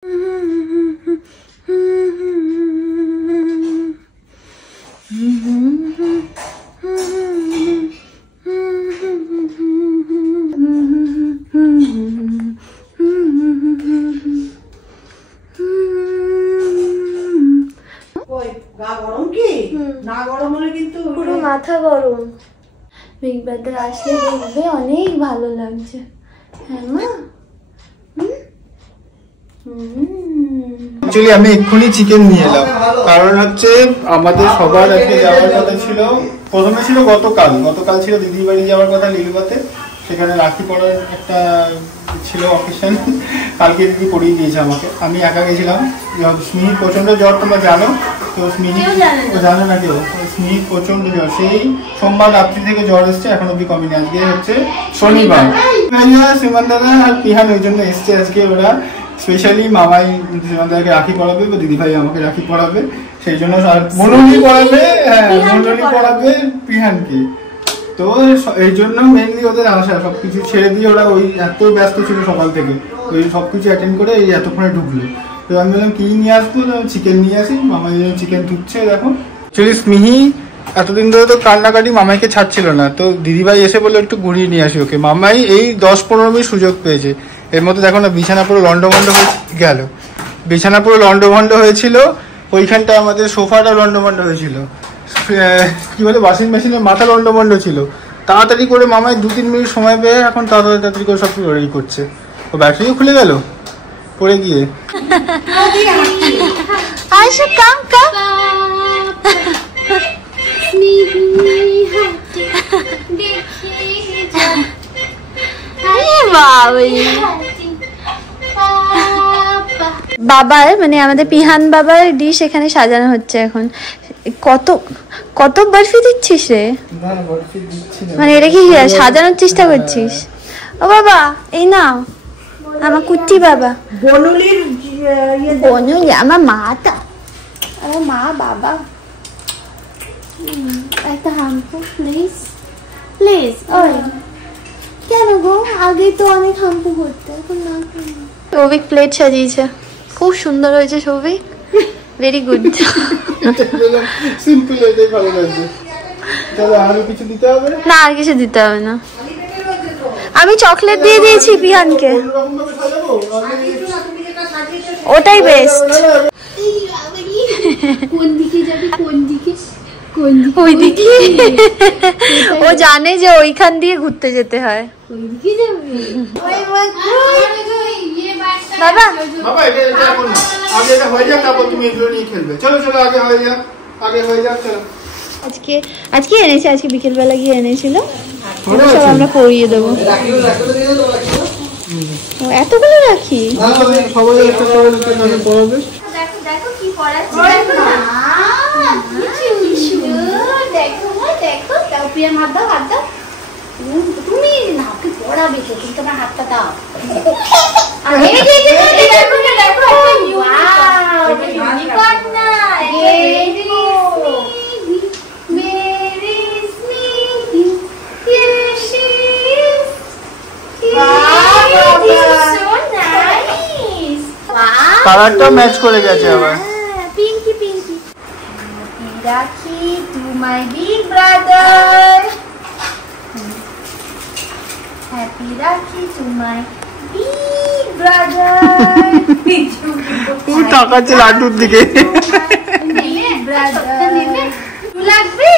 পুরো মাথা গরম। বিগ ব্রাদার আসলে দেখবে অনেক ভালো লাগছে। হ্যাঁ মা। অ্যাকচুয়ালি আমি এক্ষুনি চিকেন নিয়ে এলাম, কারণ হচ্ছে আমাদের সবার আজকে যাওয়ার কথা ছিল। প্রথমে ছিল গতকাল ছিল দিদির বাড়ি যাওয়ার কথা লিলুবাতে, সেখানে রাখি পড়ার একটা ছিল অকেশন। কালকে দিদি পড়িয়ে দিয়েছে আমাকে, আমি একা গেছিলাম। স্মিহির প্রচন্ড জ্বর, তোমরা জানো তো। স্মিহি জানো না কেউ? স্মিহির প্রচন্ড জ্বর, সেই সোমবার রাত্রি থেকে জ্বর এসছে, এখন অব্দি কমেনি। আজকে হচ্ছে শনিবার। শ্রীমান দাদা আর পিহান ওই জন্য এসছে আজকে। ওরা স্পেশালি মামাই শ্রীমান দাদাকে রাখি পড়াবে, বা দিদিভাই আমাকে রাখি পড়াবে, সেই জন্য মনলি পড়াবে। হ্যাঁ, মনলি পড়াবে পিহানকে। তো এই জন্য মেনলি ওদের আসা, সবকিছু ছেড়ে দিয়ে ওরা ওই এত ব্যস্ত ছিল সকাল থেকে, ওই সবকিছু অ্যাটেন্ড করে এই এতক্ষণে ঢুকলো। তো আমি বললাম কি নিয়ে আসবো, চিকেন নিয়ে আসি। মামাই চিকেন ধুচ্ছে দেখো। অ্যাকচুয়ালি স্মিহি এতদিন ধরে তো কান্নাকাটি মামাইকে ছাড়ছিল না, তো দিদিভাই এসে বললো একটু ঘুরিয়ে নিয়ে আসি ওকে। মামাই এই 10-15 মিনিট সুযোগ পেয়েছে। এর মধ্যে দেখো না বিছানা পুরো লন্ডভন্ড হয়ে গেল। বিছানা পুরো লন্ডভন্ড হয়েছিল, ওইখানটা আমাদের সোফাটা লন্ডভন্ড হয়েছিল, কি বলে ওয়াশিং মেশিনের মাথা লন্ডভন্ড ছিল। তাড়াতাড়ি করে মামাই 2-3 মিনিট সময় পেয়ে এখন তাড়াতাড়ি করে সব রেডি করছে। ও ব্যাটারিও খুলে গেল পড়ে গিয়ে। বাবার মানে আমাদের পিহান বাবার ডিশ এখানে সাজানো হচ্ছে এখন। কত কত বরফি দিচ্ছিস রে? মানে এটা কি সাজানোর চেষ্টা করছিস? ও বাবা এই নাও আমার কুচ্চি বাবা। বনুলি আমার মাটা, আমার মা বাবা। একটা হাম্পু প্লিজ প্লিজ। ওই কেন গো, আগে তো অনেক হাম্পু করতে, এখন না। সৌভিক প্লেট সাজিয়েছে, খুব সুন্দর হয়েছে সৌভিক, ভেরি গুড। সিম্পল এটাই ভালো লাগছে। তাহলে আর কিছু দিতে হবে না? আর কিছু দিতে হবে না। আমি চকলেট দিয়ে দিয়েছি পিহানকে, ওটাই বেস্ট। কোন দিকে যাবে? কোন দিকে? ওই দিকে। ও জানে যে ওইখান দিয়ে ঘুরতে যেতে হয়। ওই দিকে যাবে বাবা। বাবা এটা এখন আগে এটা হয়ে যাক, তারপর তুমি এগুলো নিয়ে খেলবে। চলো চলো আগে হয়ে যাক, আগে হয়ে যাক। চলো আজকে এনেছে, আজকে বিকেল বেলা গিয়ে এনেছিল, সব আমরা পরিয়ে দেবো। এতগুলো রাখি সবাই একটা পড়াবে। দেখো কি পড়াচ্ছে, দেখো দাও প্রিয়ার হাত দাও, হাত দাও। তুমি না ওকে পড়াবে তো, তুমি তোমার হাতটা দাও। কালারটা ম্যাচ করে গেছে আবার। পিঙ্কি পিঙ্কি। রাখি to my big brother, happy রাখি টু মাই বিগ ব্রাদার। তুই তাকাচ্ছে লাড্ডুর দিকে। লাগবে?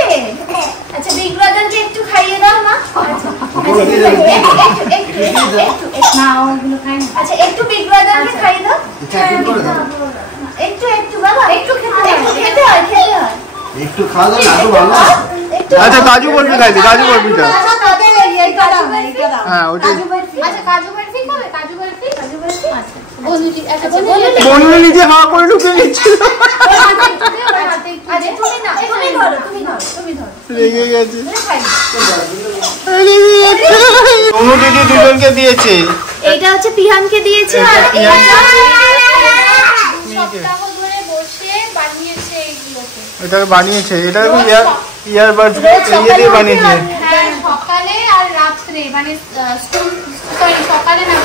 আচ্ছা বিগ ব্রাদারকে একটু খাইয়ে দাও মা। আচ্ছা একটু বিগ ব্রাদারকে খাইয়ে দাও। একটু বাবা, একটু খেতে হয়। একটু খাওয়া দাও না, ভালো। আচ্ছা কাজু বরফি খাইতে, কাজু বরফিটা। হ্যাঁ ওটাই। আচ্ছা কাজু বরফি খাবে? কাজু বরফি আচ্ছা বনু নিজে হাওয়া করে ঢুকে নিচ্ছিল। রেগে গেছে। বনু দিদি দুজনকে দিয়েছে। এইটা হচ্ছে পিহানকে দিয়েছে, আর সপ্তাহ ধরে বসে বানিয়েছে এইগুলোকে। এটা বানিয়েছে, এটা ইয়ারবাডস দিয়ে বানিয়েছে। সকালে আর রাত্রে, মানে স্কুল সকালে না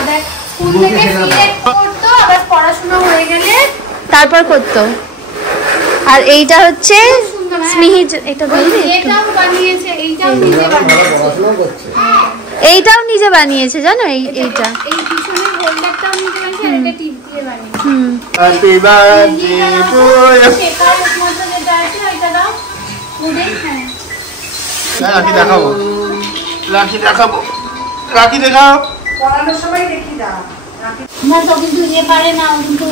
স্কুল থেকে সিলেক্ট করতো, পড়াশোনা হয়ে গেলে তারপর করতো। আর এইটা হচ্ছে স্মিহিজ, এটা এটাও বানিয়েছে, এইটাও নিজে বানিয়েছে, এইটাও নিজে বানিয়েছে জানো। এইটা এই পিছনের হোল্ডারটাও নিজে বানিয়েছে, আর এটা টিপ দিয়ে বানিয়েছে। Happy birthday to you. শেখার মতো যেটা আছে ওইটা দাও উড়ে। হ্যাঁ রাখি দেখাবো, রাখি দেখাবো, রাখি দেখাও। পড়ানোর সময় দেখি দাও। না তো কিন্তু ইয়ে পারে না, ও কিন্তু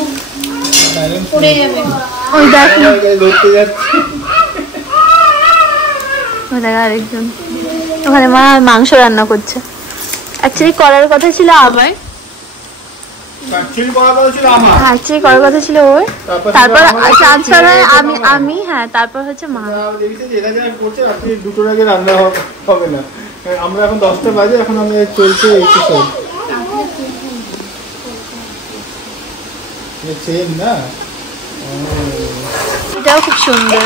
পড়ে যাবে। ওই দেখো, ধরতে যাচ্ছে। ওই দেখো আরেকজন ওখানে মা মাংস রান্না করছে। অ্যাকচুয়ালি করার কথা ছিল আমার, অ্যাকচুয়ালি করার কথা ছিল আমার, অ্যাকচুয়ালি করার কথা ছিল ওর, তারপর ট্রান্সফার হয় আমি হ্যাঁ, তারপর হচ্ছে মা। দেখেছি যে এরা যা করছে রাত্রি 2টোর আগে রান্না হবে না। আমরা এখন 10টা বাজে, এখন আমাদের চলছে এপিসোড সেম না। এটাও খুব সুন্দর।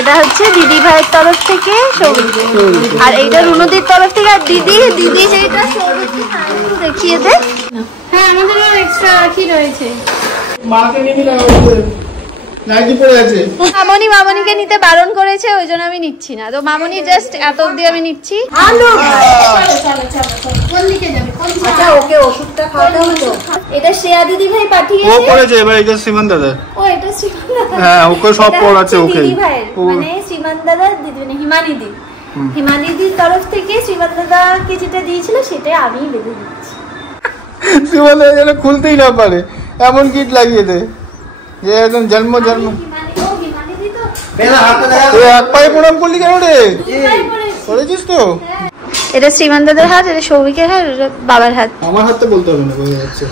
এটা হচ্ছে দিদি ভাইয়ের তরফ থেকে সৌভিক, আর এইটা রুনুদির তরফ থেকে। আর দিদি যেটা সৌভিককে দেখিয়ে দে। হ্যাঁ আমাদেরও এক্সট্রা কি রয়েছে। মাকে নিবি না, নাইটি পরে আছে। মামনিকে নিতে বারণ করেছে, ওই জন্য আমি নিচ্ছি না। তো মামনি জাস্ট এত অব্দি আমি নিচ্ছি। চলো কোন দিকে যাবে? আচ্ছা ওকে ওষুধটা খাওয়াতে হতো। এটা শ্রেয়া দিদি ভাই ও পাঠিয়েছে। করেছে, এবার এটা শ্রীমান দাদা। ও এটা শ্রীমান দাদা, হ্যাঁ ওকে সব পড়াচ্ছে ওকে। দিদি ভাইয়ের মানে শ্রীমান দাদা দিদি মানে হিমানিদির তরফ থেকে শ্রীমান দাদাকে যেটা দিয়েছিল সেটাই আমি বেঁধে দিচ্ছি। শ্রীমান দাদা যেন খুলতেই না পারে এমন কিট লাগিয়ে দে যে একদম জন্ম হিমানিদি তো এক পায়ে প্রণাম করলি কেন রে? করেছিস তো? এটা শ্রীমান দাদার হাত, এটা সৌভিকের হাত, এটা বাবার হাত। আমার হাতে বলতে হবে না, বোঝা যাচ্ছে।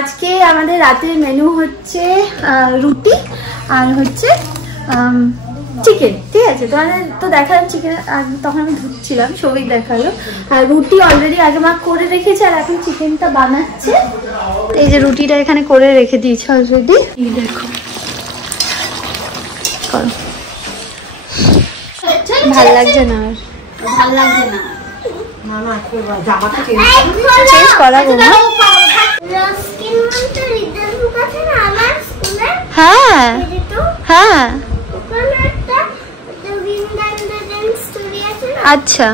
আজকে আমাদের রাতের মেনু হচ্ছে রুটি আর হচ্ছে চিকেন। ঠিক আছে, তোমাদের তো দেখালাম চিকেন, তখন আমি ধুচ্ছিলাম, সৌভিক দেখালো। আর রুটি অলরেডি আগে মা করে রেখেছে, আর এখন চিকেনটা বানাচ্ছে। এই যে রুটিটা এখানে করে রেখে দিয়েছে অলরেডি। দেখো করো, ভাল লাগছে না আর, ভালো লাগছে না। না না জামাটা চেঞ্জ করাবো না। হ্যাঁ হ্যাঁ আচ্ছা,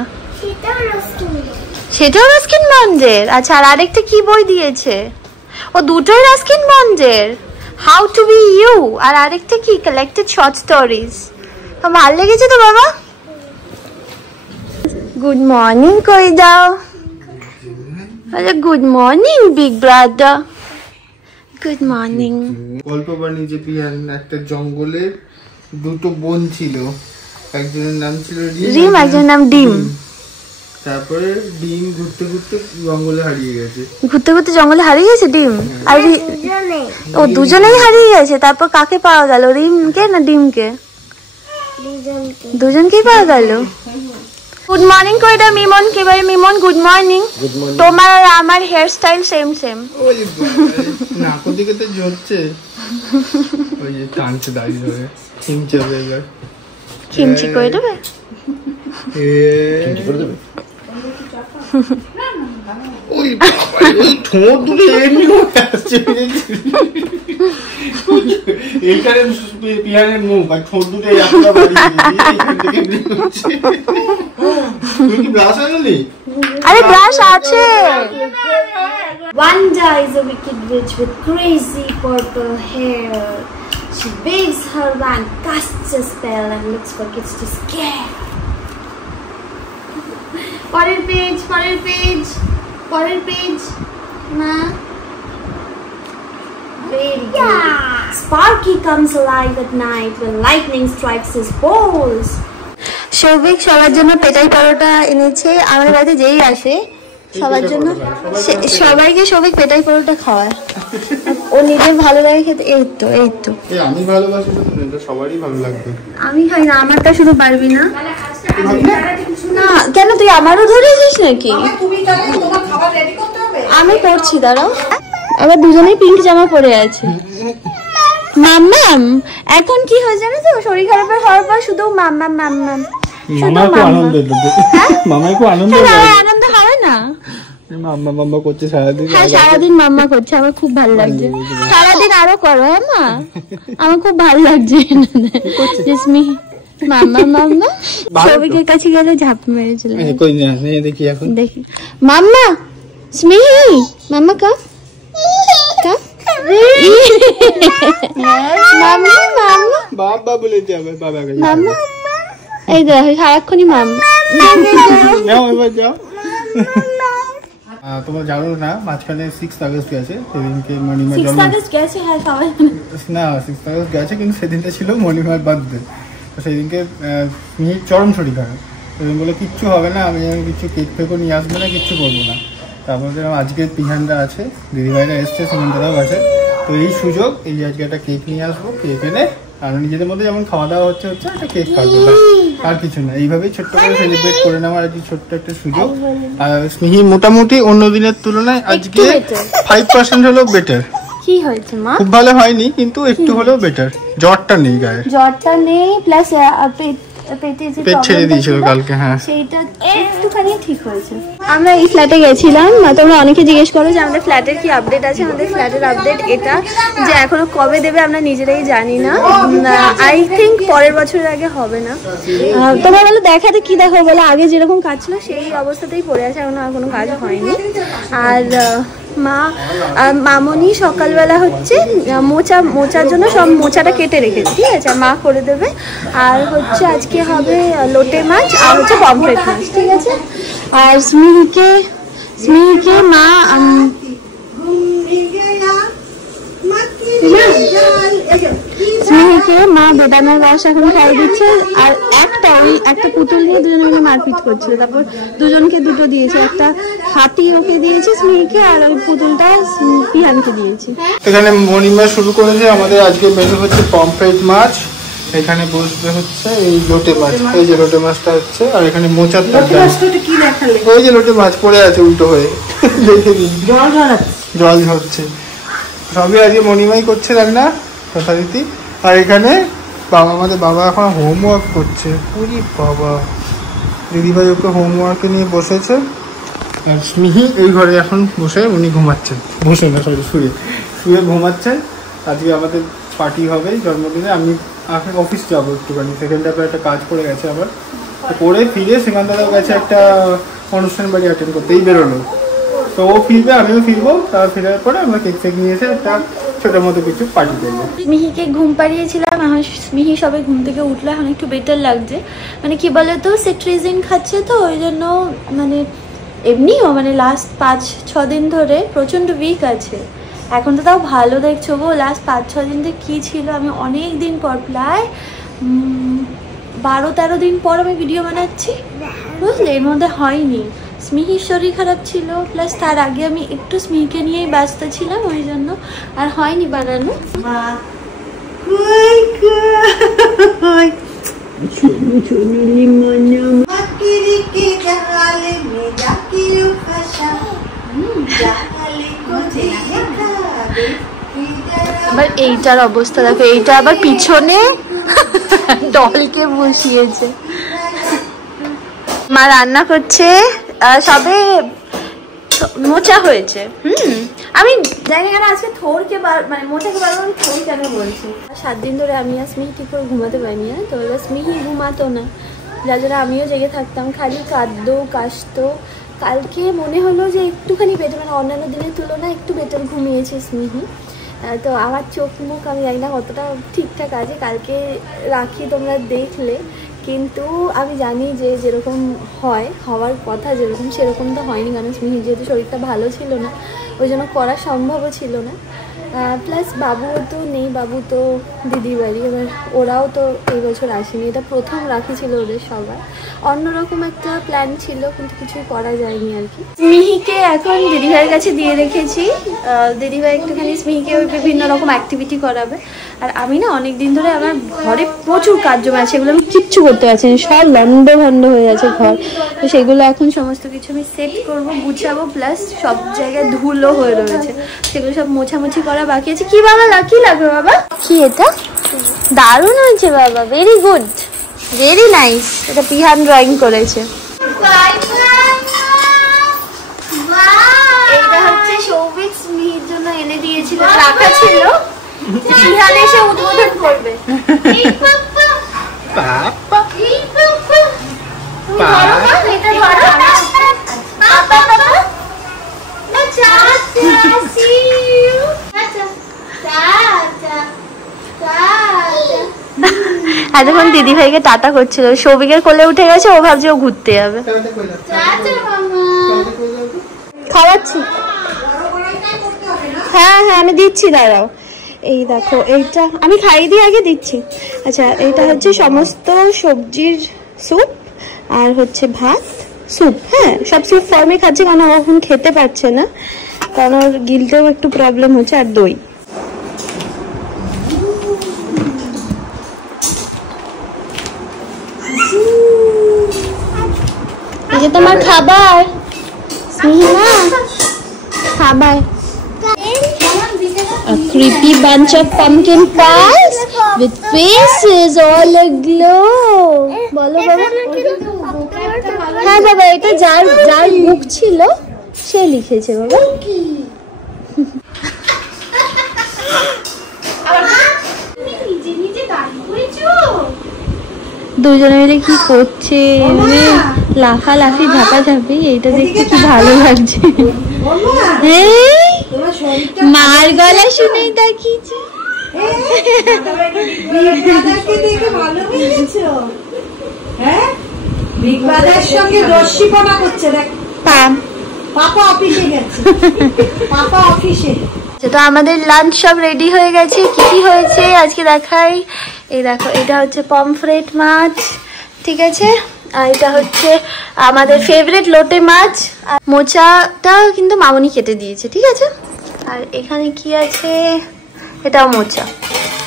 সেটাও রাস্কিন বন্ডের। আচ্ছা, আর আরেকটা কি বই দিয়েছে? ও দুটোই রাস্কিন বন্ডের, হাউ টু বি ইউ। আর আরেকটা কি, কালেক্টেড শর্ট স্টোরিজ। ভালো লেগেছে তো বাবা? গুড মর্নিং কই দাও। Good morning big brother, good morning. গল্প বানিয়েছে পিয়ান। একটা জঙ্গলে দুটো বোন ছিল, একজনের নাম ছিল রিম, একজনের নাম ডিম। তারপরে ডিম ঘুরতে ঘুরতে জঙ্গলে হারিয়ে গেছে। ঘুরতে ঘুরতে জঙ্গলে হারিয়ে গেছে ডিম, আর ও দুজনেই হারিয়ে গেছে। তারপর কাকে পাওয়া গেল, রিমকে না ডিমকে? দুজনকেই পাওয়া গেল। গুড মর্নিং কইটা মিমন, কি ভাই মিমন গুড মর্নিং। তোমার আর আমার হেয়ার স্টাইল সেম সেম। ওই নাকের দিকে তো জ্বলছে, ওই যে টানছে দাঁড়িয়ে ধরে খিমচে এবার। খিমচি করে দেবে? ওই ঠোঁট দুটো এমনি আসছে, এইখানে পিয়ানের মুখ আর ঠোঁট দুটো তুই কি ব্লাশ আনলি? আরে ব্রাশ আছে। Wanda is a wicked witch with crazy purple hair. She waves her wand, casts a spell, and looks for kids to scare. পরের পেজ না। Very good. Sparky comes alive at night when lightning strikes his poles. Souvik সবার জন্য পেটাই পরোটা এনেছে। আমাদের বাড়িতে যেই আসে সবার জন্য, সবাইকে সৌভিক পেটাই পরোটা খাওয়ায়। ও নিজের ভালো লাগে খেতে। এই তো আমি ভালোবাসি তো, এটা সবারই ভালো লাগবে। আমি খাই না, আমারটা শুধু পারবি না। না কেন, তুই আমারও ধরেছিস নাকি? তোমার খাবার রেডি করতে হবে। আমি করছি, দাঁড়াও। আবার দুজনেই পিঙ্ক জামা পরে আছে। মাম্মাম এখন কি হয় জানো তো, শরীর খারাপ হওয়ার পর শুধু মাম্মাম মাম্মাম। মামাকে আনন্দ দেবে, মামাকে আনন্দ দেবে। আনন্দ হয় না, মাম্মা মাম্মা করছে সারাদিন। হ্যাঁ সারাদিন মাম্মা করছে, আমার খুব ভালো লাগছে। সারাদিন আরো করো হ্যাঁ মা, আমার খুব ভালো লাগছে। স্মিহি মাম্মা মাম্মা সবিকের কাছে গেলে ঝাঁপ মেরেছিল। কই না দেখি এখন দেখি মাম্মা স্মিহি মাম্মা কা মাম্মা মাম্মা বাবা বলে যাবে বাবা মাম্মা, এই দেখো সারাক্ষণই মাম্মা। যাও এবার যাও। তোমরা জানো না মাঝখানে 6 আগস্ট গেছে, সেদিনকে মণিমার জন্ম। 6 আগস্ট গেছে হ্যাঁ সবাই না 6 আগস্ট গেছে, কিন্তু সেদিনটা ছিল মণিমার বার্থডে। তো সেদিনকে চরম শরীর খারাপ, সেদিন বলে কিচ্ছু হবে না, আমি কিছু কেক ফেকও নিয়ে আসবো না, কিচ্ছু করবো না। তারপর আজকে পিহানরা আছে, দিদিভাইরা এসছে, সুমন্তরাও আছে। তো এই সুযোগ, এই আজকে একটা কেক নিয়ে আসবো, কেক এনে আর নিজেদের মধ্যে যেমন খাওয়া দাওয়া হচ্ছে একটা কেক কাটবো, আর কিছু না। এইভাবেই ছোট্ট করে সেলিব্রেট করে নেওয়ার আজকে ছোট্ট একটা সুযোগ। আর স্নেহি মোটামুটি অন্য দিনের তুলনায় আজকে 5% হলেও বেটার। কি হয়েছে মা? খুব ভালো হয়নি, কিন্তু একটু হলেও বেটার। জ্বরটা নেই গায়ে, জ্বরটা নেই, প্লাস পেটে যে পেট ছেড়ে দিয়েছিল কালকে, হ্যাঁ সেইটা একটুখানি ঠিক হয়েছে। আমরা এই ফ্ল্যাটে গেছিলাম, তোমরা অনেকে জিজ্ঞেস করো যে আমাদের ফ্ল্যাটের কি আপডেট আছে। আমাদের ফ্ল্যাটের আপডেট এটা যে এখনো কবে দেবে আমরা নিজেরাই জানি না। আই থিঙ্ক পরের বছরের আগে হবে না। তোমরা বলো দেখাতে কি দেখো, বলে আগে যেরকম কাজ ছিল সেই অবস্থাতেই পড়ে আছে, এখনো আর কোনো কাজ হয়নি। আর মা মামনি সকালবেলা হচ্ছে মোচার জন্য সব মোচাটা কেটে রেখেছে, ঠিক আছে, মা করে দেবে। আর হচ্ছে আজকে হবে লোটে মাছ আর হচ্ছে পমফ্রেট মাছ, ঠিক আছে। আর স্মিহিকে মা স্মিহিকে মা বেদানার রস এখন খাইয়ে দিচ্ছে। আর একটা পুতুল নিয়ে দুজনে মিলে মারপিট করছিল, তারপর দুজনকে দুটো দিয়েছে, একটা হাতি ওকে দিয়েছে স্মিহিকে, আর ওই পুতুলটা পিহানকে দিয়েছে। এখানে মণিমা শুরু করেছে। আমাদের আজকে মেনু হচ্ছে পমফ্রেট মাছ, এখানে বসবে হচ্ছে এই লোটে মাছ, এই যে লোটে মাছটা হচ্ছে, আর এখানে মোচার তরকারি। ওই যে লোটে মাছ পড়ে আছে উল্টো হয়ে, দেখে দিন জল ঝরছে। সবই আজকে মণিমাই করছে রান্না যথারীতি। আর এখানে আমাদের বাবা এখন হোমওয়ার্ক করছে। পুরি বাবা, দিদিভাই ওকে হোমওয়ার্কে নিয়ে বসেছে। আর স্মিহি এই ঘরে এখন বসে উনি ঘুমাচ্ছেন, বসে না সরি শুয়ে ঘুমাচ্ছেন। আজকে আমাদের পার্টি হবে জন্মদিনে। আমি এখন অফিস যাবো একটুখানি, সেখানটা একটা কাজ করে গেছে আবার, করে ফিরে সেখান থেকে গেছে একটা অনুষ্ঠান বাড়ি অ্যাটেন্ড করতে, এই বেরোলো। তো ও ফিরবে, আমিও ফিরবো। তার ফেরার পরে আমরা কেক ফেক নিয়ে এসে একটা ছোট মতো কিছু পার্টি করবো। স্মিহিকে ঘুম পাড়িয়েছিলাম, এখন স্মিহি সবে ঘুম থেকে উঠলে এখন একটু বেটার লাগছে। মানে কি বলে তো, সেট্রিজিন খাচ্ছে তো ওই জন্য, মানে এমনিও মানে লাস্ট 5-6 দিন ধরে প্রচণ্ড উইক আছে। এখন তো তাও ভালো দেখছো গো, লাস্ট 5-6 দিন ধরে কী ছিল। আমি অনেক দিন পর, প্রায় 12-13 দিন পর আমি ভিডিও বানাচ্ছি, বুঝলে, এর মধ্যে হয়নি। স্মিহির শরীর খারাপ ছিল, প্লাস তার আগে আমি একটু স্মিহিকে নিয়েই ব্যস্ত ছিলাম, ওই জন্য আর হয়নি বানানো। আবার এইটার অবস্থা দেখো, এইটা আবার পিছনে ডলকে বসিয়েছে। মা রান্না করছে, সবে মোচা হয়েছে। আমি জানি কেন আজকে থোরকে মানে মোচাকে বারবার আমি থোর কেন বলছি। 7 দিন ধরে আমি আর স্মিহি ঠিক করে ঘুমাতে পারিনি, তো এবার স্মিহি ঘুমাতো না, যার জন্য আমিও জেগে থাকতাম, খালি কাঁদতো কাশতো। কালকে মনে হলো যে একটুখানি বেটার, মানে অন্যান্য দিনের তুলনায় একটু বেটার ঘুমিয়েছে স্মিহি। তো আমার চোখ মুখ আমি জানি না কতটা ঠিকঠাক আছে, কালকে রাখি তোমরা দেখলে, কিন্তু আমি জানি যে যেরকম হওয়ার কথা যেরকম সেরকম তো হয়নি, কারণ স্মিহির যেহেতু শরীরটা ভালো ছিল না ওই জন্য করা সম্ভবও ছিল না। প্লাস বাবুও তো নেই, বাবু তো দিদির বাড়ি, এবার ওরাও তো এই বছর আসেনি, এটা প্রথম রাখি ছিল ওদের সবার। অন্যরকম একটা প্ল্যান ছিল, কিন্তু কিছুই করা যায়নি আর কি। স্মিহিকে এখন দিদিভাইয়ের কাছে দিয়ে রেখেছি, দিদিভাই একটুখানি স্মিহিকে বিভিন্ন রকম অ্যাক্টিভিটি করাবে। আর আমি না অনেক দিন ধরে আমার ঘরে প্রচুর কাজ জমে আছে, সেগুলো আমি কিচ্ছু করতে পারছি না, সব লন্ডভন্ড হয়ে আছে ঘর। তো সেগুলো এখন সমস্ত কিছু আমি সেট করবো, গুছাবো, প্লাস সব জায়গায় ধুলো হয়ে রয়েছে, সেগুলো সব মোছামুছি করা বাকি আছে। কি বাবা কি লাগবে বাবা? কি এটা? দারুণ হয়েছে বাবা, ভেরি গুড, ভেরি নাইস। এটা পিহান ড্রয়িং করেছে। বিহান এসে উদ্বোধন করবে। পাপা এতক্ষণ দিদি ভাইকে টাটা করছিল, সৌভিকের কোলে উঠে গেছে, ও ভাবছে ও ঘুরতে যাবে। খাওয়াচ্ছি, হ্যাঁ হ্যাঁ আমি দিচ্ছি, দাঁড়াও। এই দেখো এইটা আমি খাইয়ে দিয়ে আগে দিচ্ছি। আচ্ছা এইটা হচ্ছে সমস্ত সবজির স্যুপ আর হচ্ছে ভাত স্যুপ। হ্যাঁ সব স্যুপ ফর্মে খাচ্ছি কারণ ও এখন খেতে পারছে না, কারণ ওর গিলতেও একটু প্রবলেম হচ্ছে। আর দই, এই যে তোমার খাবার স্নেহা, খাবার। A creepy bunch of pumpkin pies with faces all aglow. বলো বাবা। হ্যাঁ বাবা, এটা যার যার বুক ছিল সে লিখেছে বাবা। দুজনে মিলে কি করছে, মানে লাফালাফি ঝাপাঝাপি, এইটা দেখতে কি ভালো লাগছে। মার গলা শুনেই তাকিয়েছি। তো আমাদের লাঞ্চ সব রেডি হয়ে গেছে। কি কি হয়েছে আজকে দেখাই। এই দেখো, এটা হচ্ছে পমফ্রেট মাছ, ঠিক আছে। আর এটা হচ্ছে আমাদের ফেভারিট লোটে মাছ। আর মোচাটা কিন্তু মামনি কেটে দিয়েছে, ঠিক আছে। আর এখানে কি আছে, এটাও মোচা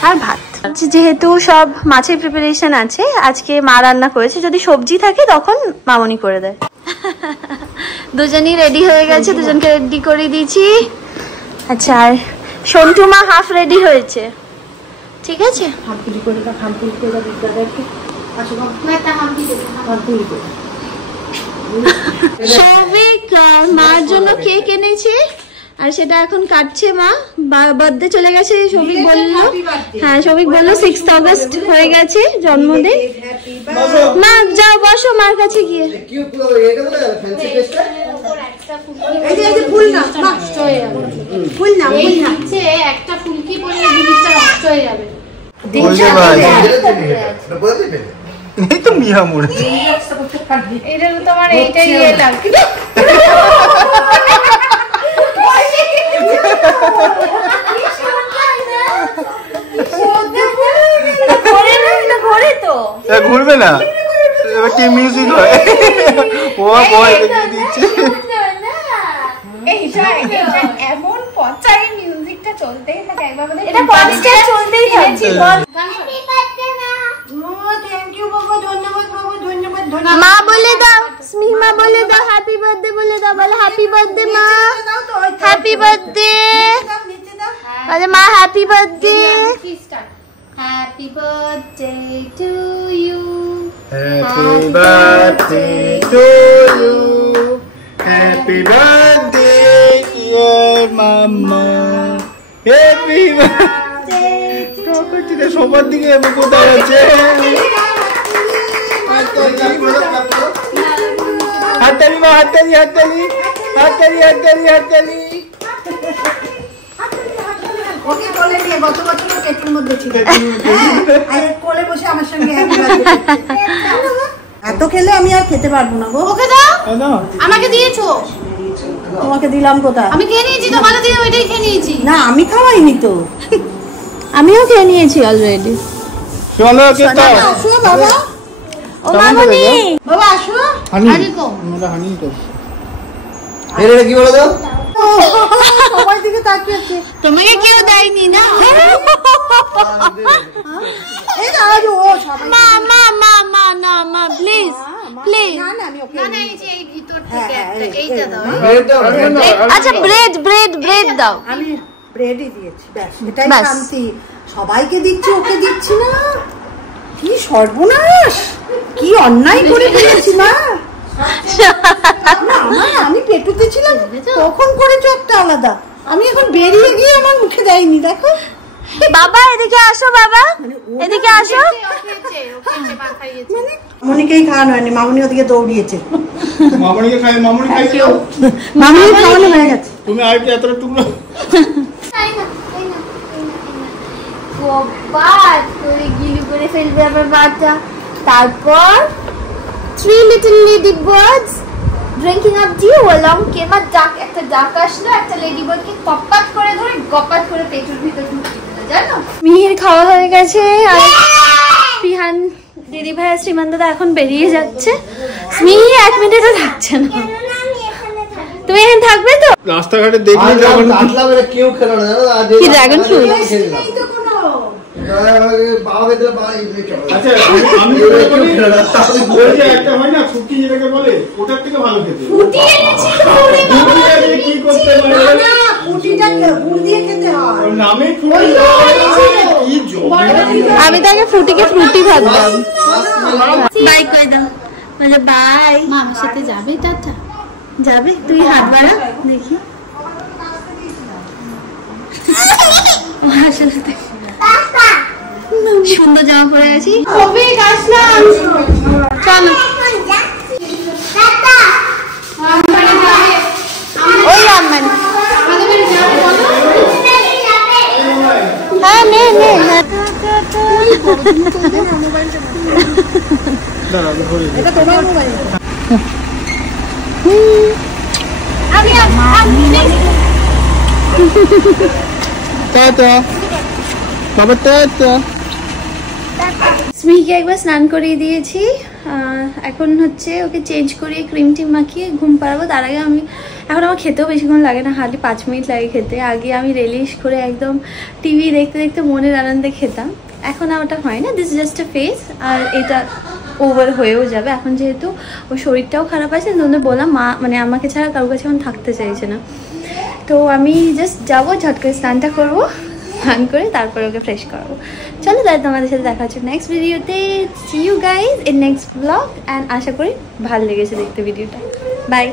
আর ভাত। যেহেতু সব মাছের প্রিপারেশন আছে, আজকে মা রান্না করেছে, যদি সবজি থাকে তখন মামনি করে দেয়। দুজনই রেডি হয়ে গেছে, দুজনকে রেডি করে দিয়েছি। আচ্ছা আর সন্টু মা হাফ রেডি হয়েছে, ঠিক আছে। সৌভিক মার জন্য কেক এনেছে আর সেটা এখন কাটছে মা। বার্থডে চলে গেছে, সৌভিক বললো। হ্যাঁ সৌভিক বললো 6 অগস্ট হয়ে গেছে জন্মদিন। মা যাও বসো মার কাছে গিয়ে। একটা ফুলকি পরে জিনিসটা নষ্ট হয়ে যাবে। এই তো মিয়া মোড়ে এটা তো তোমার এইটাই লাগবে। ঘুরবে না, এবার কি মিউজিক হয়। ও বয় দেখিয়ে দিচ্ছে। এমন পচাই মিউজিকটা চলতেই থাকে, একবার এটা কনস্ট্যান্ট চলতেই থাকে। মা বলে দাও, স্মিমা বলে দাও হ্যাপি বার্থডে বলে দাও। বলে হ্যাপি বার্থডে মা, হ্যাপি বার্থডে। বলে মা happy birthday. Happy birthday to you, happy birthday to you, happy birthday dear mamma, happy birthday. প্রকৃতিতে সবার দিকে এমন কোথায় আছে। হাততালি মা, হাততালি হাততালি হাততালি হাততালি হাততালি। ওকে কোলে নিয়ে গত বছর পেটের মধ্যে ছিল, আর কোলে বসে আমার সঙ্গে এত খেলে আমি আর খেতে পারবো না গো। ওকে দাও, আমাকে দিয়েছো। তোমাকে দিলাম কোথায়? আমি খেয়ে নিয়েছি, তোমাকে দিয়ে ওইটাই খেয়ে নিয়েছি। না আমি খাওয়াইনি তো, আমিও খেয়ে নিয়েছি অলরেডি। চলো কে দাও। আসো বাবা। ও মামনি বাবা আসো। হানি, আমরা হানি তো। এর কি বলে দাও? সবার দিকে তাকিয়ে আছে। তোমাকে কেউ দেয়নি না। এই না আজ ও সবাই। মা মা মা মা না মা প্লিজ প্লিজ। না না আমি ওকে। না না, এই যে এই ভিতর থেকে একটা এইটা দাও। আচ্ছা ব্রেড ব্রেড ব্রেড দাও। আমি ব্রেডই দিয়েছি, ব্যাস এটাই ব্যাস। শান্তি। সবাইকে দিচ্ছি, ওকে দিচ্ছি না। কি সর্বনাশ, কি অন্যায় করে ফেলেছি মা। আমি পেটুতে ছিলাম তখন করেছো একটা আলাদা, আমি এখন বেরিয়ে গিয়ে আমার মুখে দেয়নি। দেখো বাবা এদিকে আসো, বাবা এদিকে আসো। মামনিকেই খাওয়ানো হয়নি, মামনি ওদিকে দৌড়িয়েছে। মামনিকে খাইছো? মামনি খাওয়ানো হয়ে গেছে। তুমি আর কি এতটা টুকরো? কপাত করে গিলু করে ফেলবে আমার বাচ্চা। তারপর 3 little ladybirds drinking up dew along came a duck. একটা ডাক আসলো, একটা লেডিবার্ডকে কপাত করে ধরে গপাত করে পেটের ভিতর ঢুকিয়ে দিল, জানো? মিহির খাওয়া হয়ে গেছে আর পিহান দিদি ভাই আর শ্রীমান দাদা এখন বেরিয়ে যাচ্ছে। মিহি 1 মিনিটও থাকছে না। তুমি এখানে থাকবে তো? রাস্তাঘাটে দেখলে যখন আসলাম এটা কেউ খেলো না জানো, আজ কি ড্রাগন ফ্রুট? আচ্ছা আমি বলছি একটা হয় না ফুটি যেটাকে বলে, ওটার থেকে ভালো খেতে। ফুটি এনেছি কি করতে পারে না, ফুটিটা গুড় দিয়ে খেতে হয়। নামে ফুটি কি জব। আমি তো আগে ফুটিকে ফ্রুটি ভাবতাম। বাই কই দাও, মানে বাই। মা আমার সাথে যাবে টাটা? যাবে? তুই হাত বাড়া দেখি। সুন্দর জামা পরে আছি। কবে আসলাম? চলো ওই রান্না। আমাদের বাড়ি যাবে বলো? হ্যাঁ নে নে। এটা তোমার মোবাইল। টাটা বাবা, টাটা। স্মিকে একবার স্নান করিয়ে দিয়েছি, এখন হচ্ছে ওকে চেঞ্জ করিয়ে ক্রিম টিম মাখিয়ে ঘুম পাড়াবো। তার আগে আমি এখন আমার খেতেও বেশিক্ষণ লাগে না, হার্ডলি 5 মিনিট লাগে খেতে। আগে আমি রিলিশ করে একদম টিভি দেখতে দেখতে মনের আনন্দে খেতাম, এখন আর ওটা হয় না। দিস জাস্ট এ ফেজ, আর এটা ওভার হয়েও যাবে। এখন যেহেতু ওর শরীরটাও খারাপ আছে, তোদের বললাম মা মানে আমাকে ছাড়া কারোর কাছে এখন থাকতে চাইছে না, তো আমি জাস্ট যাবো, ঝট করে স্নানটা করবো, স্নান করে তারপরে ওকে ফ্রেশ করাবো। চলো তাহলে তোমাদের সাথে দেখা হচ্ছে নেক্সট ভিডিওতে। See you guys in next blog, and আশা করি ভালো লেগেছে দেখতে ভিডিওটা। বাই।